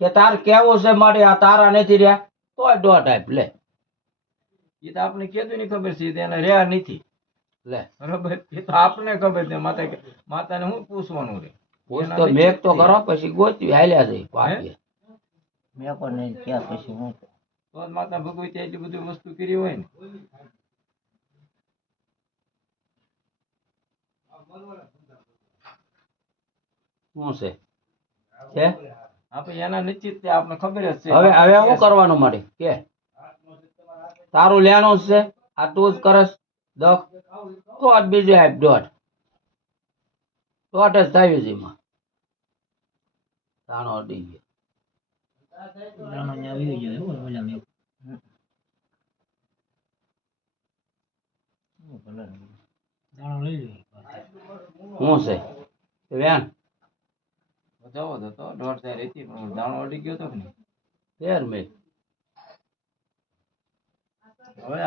કે તાર કેવું છે મારે આ તારા નથી રહ્યા તોય દોઢ આપ લે. એ તો આપણે કીધું ની ખબર છે એને રહ્યા નથી લે બરોબર. એ તો આપણે ખબર છે માતાને શું પૂછવાનું રે. પૂછતો મેઘ તો કરો પછી ગોતી હાલ્યા જઈ પાપીએ. મેં પણ નહીં ક્યાં પછી હું તો જ માતા ભગવતી એટલી બધી વસ્તુ કરી હોય ને. શું છે છે આપણે એના નિશ્ચિત છે આપણે ખબર જ છે. હવે હવે શું કરવાનું મારે કે તારું લેણું છે આ તું જ કરસ દખ તો જ બીજું આપ દોઢ દોઢ જ થાય છે એમાં તાણો અડી ગયો. શું છે વેન જવો તો દોઢ થાય રેતી પણ દાણો અડી ગયો તો કે નહીં ફેર મેં હવે